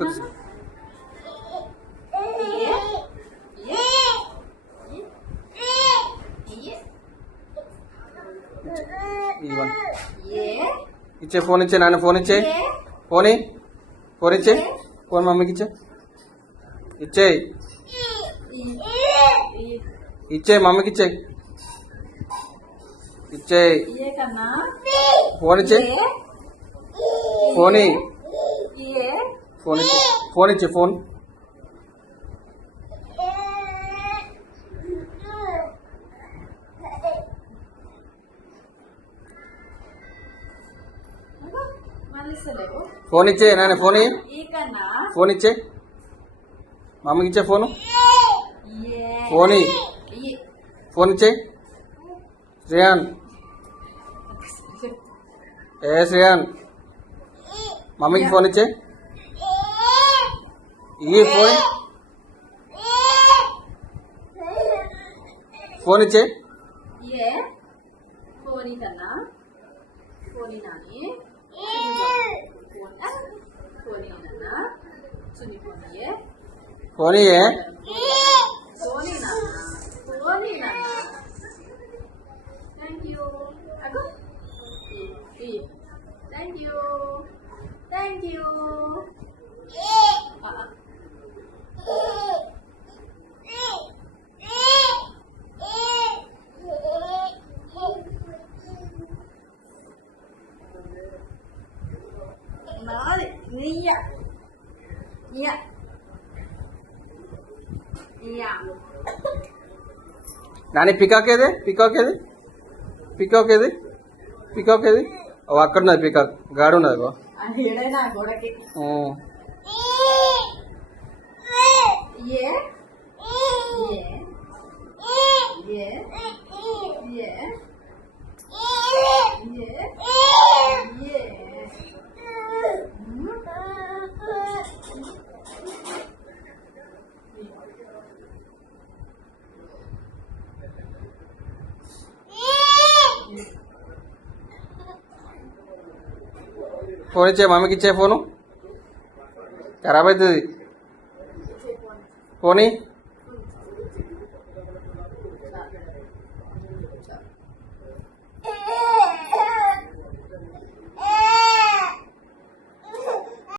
తీసుకొచ్చి ఇచ్చే ఫోన్ ఇచ్చే నాన్న ఫోన్ ఇచ్చే ఫోన్ ఫోన్ ఇచ్చే ఫోన్ మమ్మీకి ఇచ్చే ఇచ్చే ఇచ్చే మమ్మీకి ఇచ్చే ఇచ్చే ఫోన్ ఇచ్చే ఫోన్ ఫోన్ ఇచ్చే ఫోన్ ఇచ్చే ఫోన్ ఫోన్ ఇచ్చే నాన్న ఫోన్ ఫోన్ ఇచ్చే మమ్మీకి ఇచ్చే ఫోను ఫోన్ ఫోన్ ఇచ్చే శ్రేయాన్ శ్రేయాన్ మమ్మీకి ఫోన్ ఇచ్చే ఈ ఫోన్ ఫోన్ ఇచ్చే phone Thank you. Nani peacock ఏది పికాక్ ఏది పికాక్ ఏది పికాక్ ఏది అక్కడ ఉన్నది పికాక్ గాడి ఉన్నది ఫోన్ ఇచ్చే మమ్మీకి ఇచ్చే ఫోను ఖరాబ్ అవుతుంది ఫోన్